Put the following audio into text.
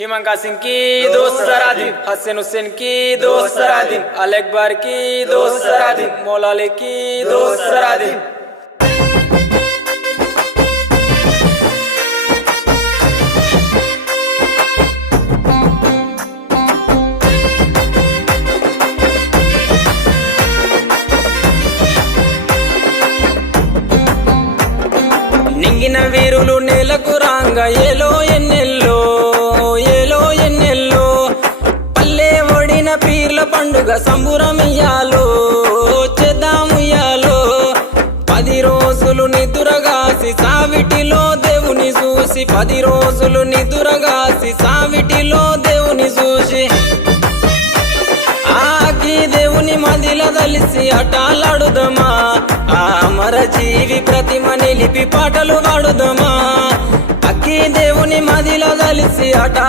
हिमंका सिंह की दोस्त सरादिन, हसन हुसैन की दोस्त सरादिन, अल अकबर की दोस्त सरादिन, मौला अली की दोस्त सरादिन। నింగిన వీరులు నేలకు రాంగ ఏలో ఎన్నెల్లో ఏలో ఎన్నెల్లో పల్లె ఒడిన పీర్ల పండుగ సంబురమియాలో చేద్దాముయ్యాలో 10 రోజులు నిదురగాసి సావిటిలో దేవుని చూసి 10 రోజులు నిదురగాసి సావిటిలో దేవుని చూసి ఆకి దేవుని మదిల దలిసి అటాలాడుదమా ఆ అమర జీవి ప్రతిమ నిలిపి పాటలు పాడుదమా అక్కి దేవుని మదిల దలిసి అట